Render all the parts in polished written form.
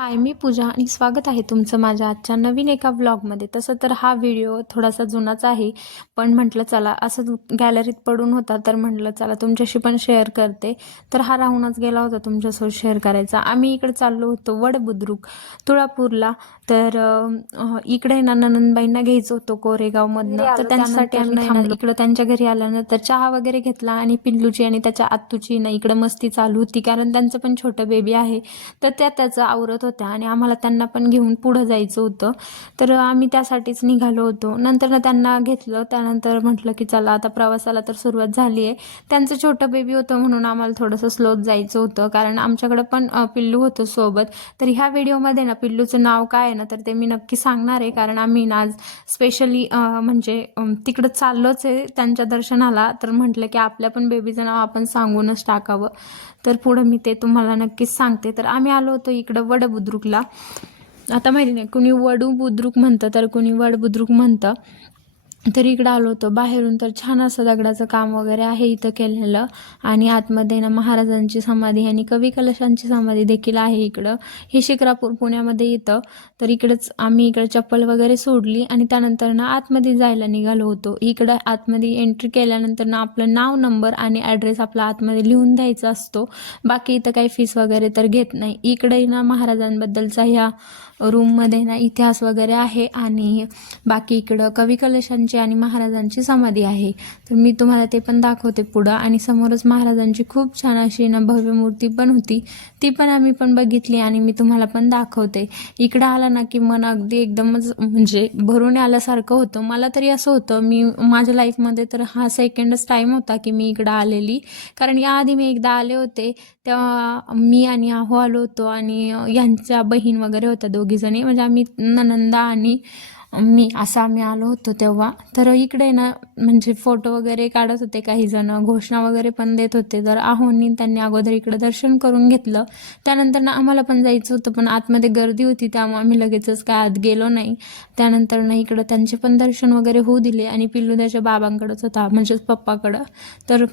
हाय, मी पूजा आणि स्वागत आहे तुमचं माझ्या आजच्या नवीन एका व्लॉगमध्ये. तसं तर हा व्हिडिओ थोडासा जुनाच आहे, पण म्हटलं चला असं गॅलरीत पडून होता तर म्हटलं चला तुमच्याशी पण शेअर करते. तर हा राहूनच गेला होता तुमच्यासोबत शेअर करायचा. आम्ही इकडे चाललो होतो वडबुद्रुक तुळापूरला. तर इकडे ना ननंदबाईंना घ्यायचं होतं कोरेगावमधनं, तर त्यांच्यासाठी आम्ही थांबलो. इकडं त्यांच्या घरी आल्यानंतर चहा वगैरे घेतला आणि पिल्लूची आणि त्याच्या आत्तूची ना इकडं मस्ती चालू होती, कारण त्यांचं पण छोटं बेबी आहे. तर त्याचं आवरत होत्या आणि आम्हाला त्यांना पण घेऊन पुढं जायचं होतं. तर आम्ही त्यासाठीच निघालो होतो. नंतर त्यांना घेतलं. त्यानंतर म्हटलं की चला आता प्रवासाला तर सुरुवात झाली आहे. त्यांचं छोटं बेबी होतं म्हणून आम्हाला थोडंसं स्लोत जायचं होतं, कारण आमच्याकडं पण पिल्लू होतं सोबत. तर ह्या व्हिडिओमध्ये ना पिल्लूचं नाव काय आहे ना तर ते मी नक्की सांगणार आहे, कारण आम्ही ना आज स्पेशली म्हणजे तिकडं चाललोच आहे त्यांच्या दर्शनाला. तर म्हटलं की आपल्या पण बेबीचं नाव आपण सांगूनच टाकावं. तर पुढं मी ते तुम्हाला नक्कीच सांगते. तर आम्ही आलो होतो इकडं वडबुद्रुकला. आता माहिती नाही कुणी वडू बुद्रुक म्हणतं तर कुणी वडबुद्रुक म्हणतं. तर इकडं आलो होतो बाहेरून. तर छान असं दगडाचं काम वगैरे आहे इथं केलेलं, आणि आतमध्ये ना महाराजांची समाधी आणि कवी कलशांची समाधी देखील आहे इकडं. हे शिक्रापूर पुण्यामध्ये येतं. तर इकडंच आम्ही इकडे चप्पल वगैरे सोडली आणि त्यानंतर ना आतमध्ये जायला निघालो होतो. इकडं आतमध्ये एंट्री केल्यानंतर ना आपलं नाव, नंबर आणि ॲड्रेस आपला आतमध्ये लिहून द्यायचा असतो. बाकी इथं काही फीस वगैरे तर घेत नाही. इकडे ना महाराजांबद्दलचा ह्या रूममध्ये ना इतिहास वगैरे आहे, आणि बाकी इकडं कवी कलशांची आणि महाराजांची समाधी आहे. तर मी तुम्हाला ते पण दाखवते पुढं. आणि समोरच महाराजांची खूप छान अशी ना भव्य मूर्ती पण होती, ती पण आम्ही पण बघितली आणि मी तुम्हाला पण दाखवते. इकडं आलं ना की मन अगदी एकदमच म्हणजे भरून आल्यासारखं होतं. मला तरी असं होतं, मी माझ्या लाईफमध्ये तर हा सेकंडच टाईम होता की मी इकडं आलेली, कारण याआधी मी एकदा आले होते तेव्हा मी आणि आहो आलो होतो, आणि यांच्या बहीण वगैरे होत्या दोघीजणी, म्हणजे आम्ही ननंदा आणि मी असं आम्ही आलो होतो तेव्हा. तर इकडे ना म्हणजे फोटो वगैरे काढत होते काही जण, घोषणा वगैरे पण देत होते. तर आहोंनी त्यांनी अगोदर इकडे दर्शन करून घेतलं. त्यानंतर ना आम्हाला पण जायचं होतं, पण आतमध्ये गर्दी होती त्यामुळे आम्ही लगेचच काय आत गेलो नाही. त्यानंतर ना इकडं त्यांचे पण दर्शन वगैरे होऊ दिले, आणि पिल्लू त्याच्या बाबांकडंच होता, म्हणजेच पप्पाकडं. तर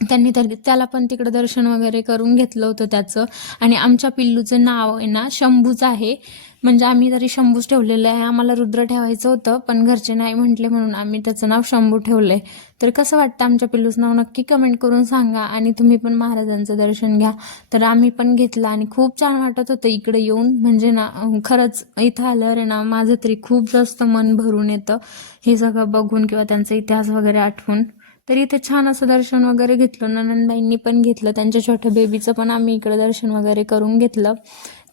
त्यांनी तर त्याला पण तिकडं दर्शन वगैरे करून घेतलं होतं त्याचं. आणि आमच्या पिल्लूचं नाव आहे ना शंभूच आहे, म्हणजे आम्ही तरी शंभूच ठेवलेलं आहे. आम्हाला रुद्र ठेवायचं होतं पण घरचे नाही म्हटले म्हणून आम्ही त्याचं नाव शंभू ठेवलं आहे. तर कसं वाटतं आमच्या पिल्लूचं नाव नक्की कमेंट करून सांगा, आणि तुम्ही पण महाराजांचं दर्शन घ्या. तर आम्ही पण घेतलं आणि खूप छान वाटत होतं इकडे येऊन. म्हणजे ना खरंच इथं आल्यावर आहे ना माझं तरी खूप जास्त मन भरून येतं हे सगळं बघून किंवा त्यांचा इतिहास वगैरे आठवून. तर इथे छान असं दर्शन वगैरे घेतलं. ननंदबाईंनी पण घेतलं, त्यांच्या छोट्या बेबीचं पण आम्ही इकडं दर्शन वगैरे करून घेतलं.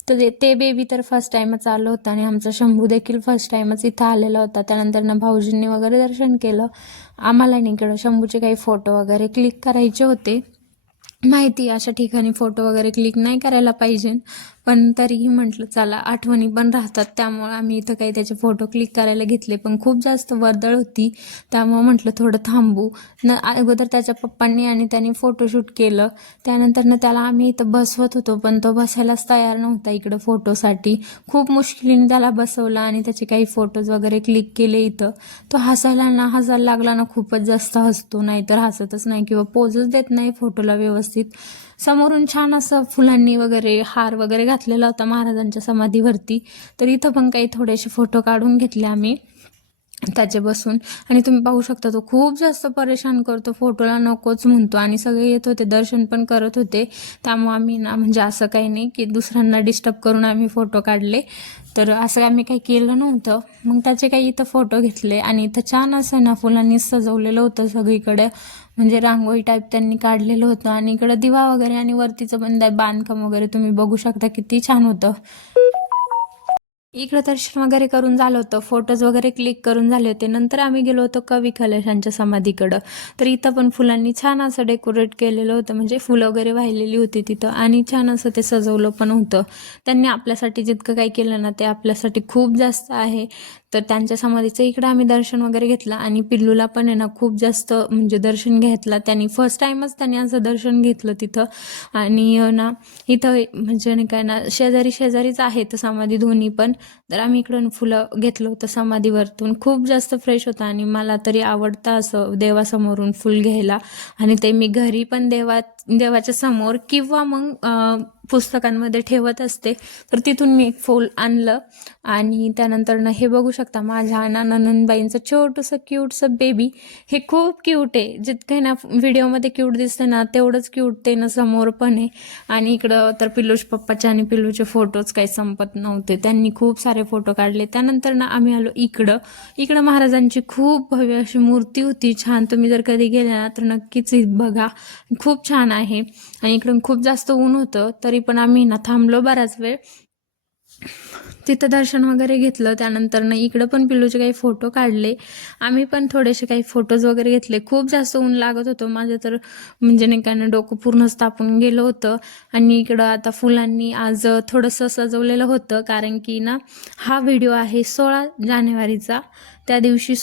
तर ते बेबी तर फर्स्ट टाईमच आलं होतं, आणि आमचा शंभू देखील फर्स्ट टाईमच इथं आलेला होता. त्यानंतर ना भाऊजींनी वगैरे दर्शन केलं. आम्हाला नाही इकडं शंभूचे काही फोटो वगैरे क्लिक करायचे होते. माहिती अशा ठिकाणी फोटो वगैरे क्लिक नाही करायला पाहिजे, पण तरीही म्हटलं चला आठवणी पण राहतात, त्यामुळे आम्ही इथं काही त्याचे फोटो क्लिक करायला घेतले. पण खूप जास्त वर्दळ होती त्यामुळं म्हटलं थोडं थांबू. अगोदर त्याच्या पप्पांनी आणि त्यांनी फोटोशूट केलं. त्यानंतर त्याला आम्ही इथं बसवत होतो, पण तो बसायलाच तयार नव्हता इकडं फोटोसाठी. खूप मुश्किलीने त्याला बसवलं आणि त्याचे काही फोटोज वगैरे क्लिक केले इथं. तो हसायला लागला ना खूपच जास्त हसतो, नाहीतर हसतच नाही किंवा पोजच देत नाही फोटोला व्यवस्थित. समोरून छान असं फुलांनी वगैरे हार वगैरे घातलेला होता महाराजांच्या समाधीवरती. तर इथं पण काही थोडेसे फोटो काढून घेतले आम्ही त्याचे बसून. आणि तुम्ही पाहू शकता तो खूप जास्त परेशान करतो, फोटोला नकोच म्हणतो. आणि सगळे येत होते, दर्शन पण करत होते, त्यामुळे आम्ही ना म्हणजे असं काही नाही की दुसऱ्यांना डिस्टर्ब करून आम्ही फोटो काढले, तर असं आम्ही काही केलं नव्हतं. मग त्याचे काही इथं फोटो घेतले. आणि इथं छान असं ना फुलांनी सजवलेलं होतं सगळीकडे, म्हणजे रांगोळी टाईप त्यांनी काढलेलं होतं. आणि इकडं दिवा वगैरे आणि वरतीचं पण बांधकाम वगैरे तुम्ही बघू शकता किती छान होतं. इकडं दर्शन वगैरे करून झालं होतं, फोटोज वगैरे क्लिक करून झाले होते. नंतर आम्ही गेलो होतो कवी कलशांच्या समाधीकडं. तर इथं पण फुलांनी छान असं डेकोरेट केलेलं होतं, म्हणजे फुलं वगैरे वाहिलेली होती तिथं, आणि छान असं ते सजवलं पण होतं. त्यांनी आपल्यासाठी जितकं काही केलं ना ते आपल्यासाठी खूप जास्त आहे. तर त्यांच्या समाधीचं इकडं आम्ही दर्शन वगैरे घेतलं, आणि पिल्लूला पण आहे ना खूप जास्त म्हणजे दर्शन घेतलं त्यांनी. फर्स्ट टाईमच त्यांनी असं दर्शन घेतलं तिथं. आणि ना इथं म्हणजे नाही काय ना शेजारीच आहेत समाधी दोन्ही पण. तर आम्ही इकडून फुलं घेतलं होतं समाधीवरतून. खूप जास्त फ्रेश होतं, आणि मला तरी आवडतं असं देवासमोरून फुल घ्यायला. आणि ते मी घरी पण देवाच्या समोर किंवा मग पुस्तकांमध्ये ठेवत असते. तर तिथून मी एक फूल आणलं आणि त्यानंतर हे बघू शकता माझ्या ननंदबाईंचं छोटंसं क्यूटसं बेबी. हे खूप क्यूट आहे, जितकं ना व्हिडिओमध्ये क्यूट दिसते ना तेवढंच क्यूट ते ना समोर पण आहे. आणि इकडं तर पिल्लूच्या पप्पाचे आणि पिल्लूचे फोटोज काही संपत नव्हते, त्यांनी खूप सारे फोटो काढले. त्यानंतर आम्ही आलो इकडं महाराजांची खूप भव्य अशी मूर्ती होती, छान. तुम्ही जर कधी गेले ना तर नक्कीच बघा, खूप छान आहे. आणि इकडून खूप जास्त ऊन होतं तरी पण आम्ही थांबलो बराच वेळ, तिथं दर्शन वगैरे घेतलं. त्यानंतर इकडं पण पिल्लूचे काही फोटो काढले, आम्ही पण थोडेसे काही फोटोज वगैरे घेतले. खूप जास्त ऊन लागत होतं, माझं तर म्हणजे नाही का डोकं पूर्णच तापून गेलं होतं. आणि इकडं आता फुलांनी आज थोडंसं सजवलेलं होतं, कारण की हा व्हिडिओ आहे 16 जानेवारीचा. त्या दिवशी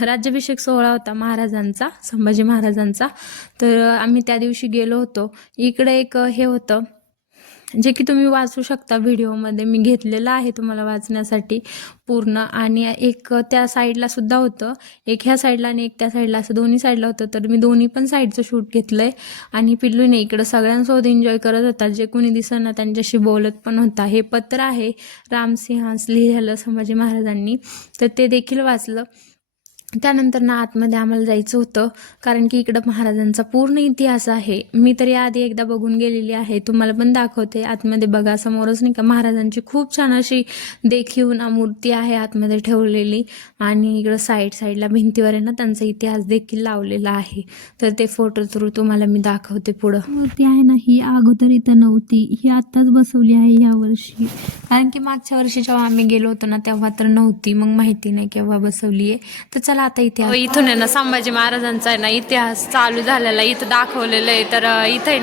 राज्याभिषेक सोहळा होता महाराजांचा, संभाजी महाराजांचा. तर आम्ही त्या दिवशी गेलो होतो. इकडे एक हे होतं जे की तुम्ही वाचू शकता व्हिडिओमध्ये, मी घेतलेलं आहे तुम्हाला वाचण्यासाठी पूर्ण. आणि एक त्या साईडला सुद्धा होतं, एक ह्या साईडला आणि एक त्या साईडला, असं दोन्ही साईडला होतं. तर मी दोन्ही पण साईडचं शूट घेतलं आहे. आणि पिल्लूने इकडं सगळ्यांसोबत एन्जॉय करत होता, जे कोणी दिसना त्यांच्याशी बोलत पण होता. हे पत्र आहे रामसिंहास लिहिलेलं संभाजी महाराजांनी, तर ते देखील वाचलं. त्यानंतर आतमध्ये आम्हाला जायचं होतं, कारण की इकडं महाराजांचा पूर्ण इतिहास आहे. मी तरी आधी एकदा बघून गेलेली आहे, तुम्हाला पण दाखवते. आतमध्ये बघा, समोरच नाही का महाराजांची खूप छान अशी देखीव मूर्ती आहे आतमध्ये ठेवलेली. आणि इकडं साईडला भिंतीवर आहे त्यांचा इतिहास देखील लावलेला आहे. तर ते फोटो थ्रू तुम्हाला मी दाखवते पुढं. मूर्ती आहे ही अगोदर इथं नव्हती, ही आत्ताच बसवली आहे यावर्षी, कारण की मागच्या वर्षी जेव्हा आम्ही गेलो होतो तेव्हा तर नव्हती, मग माहिती नाही केव्हा बसवली आहे. तर चला आता इतिहास, इथून आहे संभाजी महाराजांचा आहे इतिहास चालू झालेला इथं दाखवलेलं आहे. तर इथे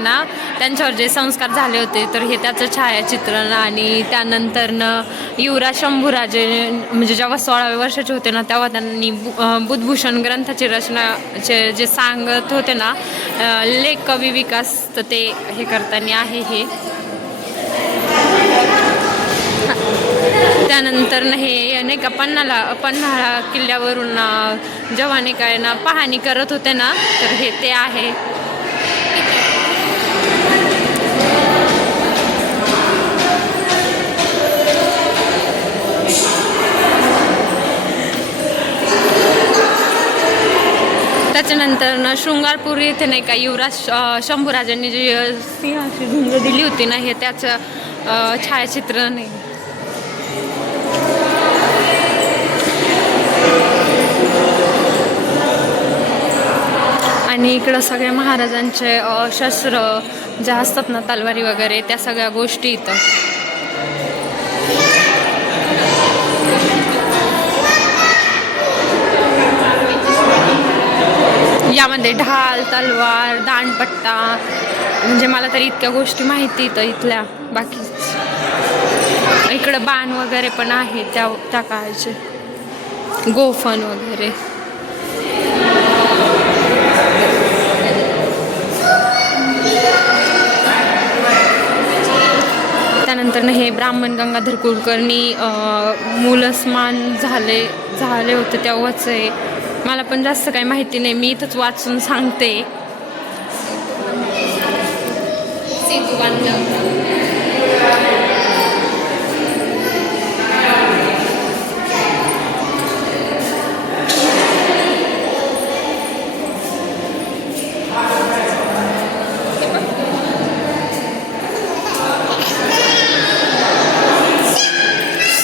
त्यांच्यावर जे संस्कार झाले होते तर हे त्याचं छायाचित्रण. आणि त्यानंतर युवराज शंभूराजे म्हणजे जेव्हा 16व्या वर्षाचे होते तेव्हा त्यांनी बुधभूषण ग्रंथाची रचनाचे जे सांगत होते लेख कवी विकास, तर ते हे करताना आहे हे. त्यानंतर हे नाही का पन्हाळा किल्ल्यावरून जेव्हा नाही काय पाहणी करत होते तर हे ते आहे. त्याच्यानंतर शृंगारपूर येथे नाही का युवराज शंभूराजांनी जी सिंहाची झुंज दिली होती हे त्याचं छायाचित्रण आहे. आणि इकडं सगळे महाराजांचे शस्त्र जे असतात तलवारी वगैरे, त्या सगळ्या गोष्टी इथं. यामध्ये ढाल, तलवार, दांडपट्टा, म्हणजे मला तर इतक्या गोष्टी माहिती तर इथल्या. बाकी इकडं बाण वगैरे पण आहे त्या काळचे, गोफन वगैरे. त्यानंतर हे ब्राह्मण गंगाधर कुलकर्णी मूलस्मान झाले होते तेव्हाच आहे. मला पण जास्त काही माहिती नाही, मी इथंच वाचून सांगते.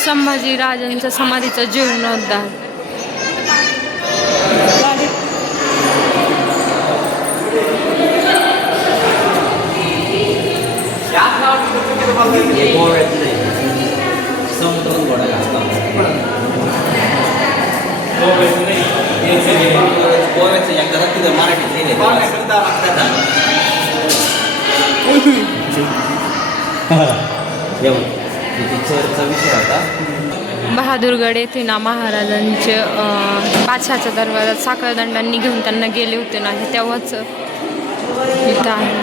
संभाजी राजांच्या समाधीचा जीर्णोद्धार. बहादूरगड येथे महाराजांचे बादशाहच्या दरबारात साखळदंडांनी घेऊन त्यांना गेले होते हे तेव्हाच इथं आहे.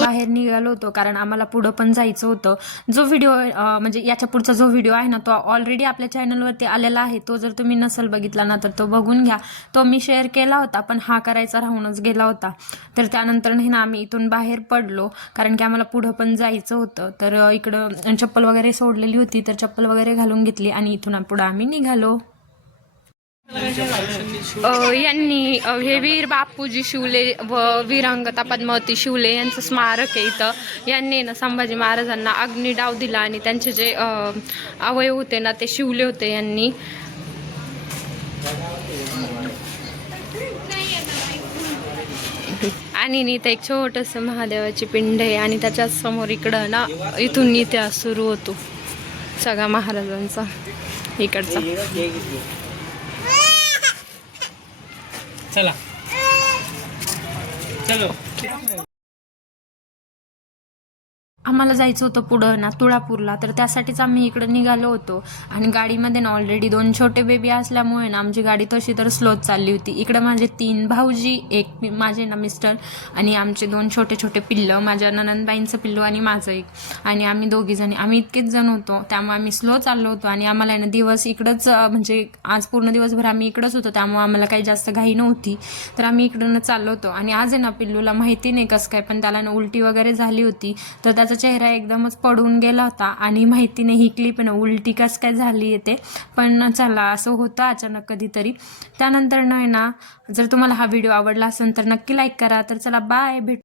बाहेर निघालो. निघालो होतो, कारण आम्हाला पुढं पण जायचं होतं. जो व्हिडिओ म्हणजे याच्या पुढचा जो व्हिडिओ आहे ना, तो ऑलरेडी आपल्या चॅनलवरती आलेला आहे. तो जर तुम्ही नसेल बघितला ना, तर तो बघून घ्या. तो मी शेअर केला होता, पण हा करायचा राहूनच गेला होता. तर त्यानंतर नाही ना आम्ही इथून बाहेर पडलो, कारण की आम्हाला पुढं पण जायचं होतं. तर इकडं चप्पल वगैरे सोडलेली होती, तर चप्पल वगैरे घालून घेतली आणि इथून पुढं आम्ही निघालो. यांनी हे वीर बापूजी शिवले व वीरांगता पद्मावती शिवले यांचं स्मारक आहे इथं. यांनी ना संभाजी महाराजांना अग्निडाव दिला आणि त्यांचे जे अवयव होते ना ते शिवले होते यांनी. आणि इथं एक छोटंसं महादेवाची पिंड आहे आणि त्याच्या समोर इकडं ना इथून इतिहास सुरू होतो सगळा महाराजांचा इकडचा. चला चलो. आम्हाला जायचं होतं पुढं ना तुळापूरला, तर त्यासाठीच आम्ही इकडं निघालो होतो. आणि गाडीमध्ये ना ऑलरेडी 2 छोटे बेबी असल्यामुळे ना आमची गाडी तशी तर स्लोच चालली होती. इकडं माझे 3 भाऊजी, एक माझे ना मिस्टर आणि आमचे 2 छोटे छोटे पिल्लं, माझ्या ननंदबाईंचं पिल्लू आणि माझं एक. आणि आम्ही दोघीजणी, आम्ही इतकेच जण होतो, त्यामुळे आम्ही स्लो चाललो होतो. आणि आम्हाला ना दिवस इकडंच म्हणजे आज पूर्ण दिवसभर आम्ही इकडंच होतो, त्यामुळे आम्हाला काही जास्त घाई नव्हती. तर आम्ही इकडून चाललो होतो. आणि आज आहे ना पिल्लूला माहिती नाही कसं काय, पण त्याला ना उलटी वगैरे झाली होती. तर त्याचा चेहरा एकदमच पडून गेला होता आणि माहिती नाही ही क्लिप ना उलटी कसं काय झाली येते. पण चला, असं होतं अचानक कधीतरी. त्यानंतर नाही ना, जर तुम्हाला हा व्हिडिओ आवडला असेल तर नक्की लाईक करा. तर चला, बाय, भेट.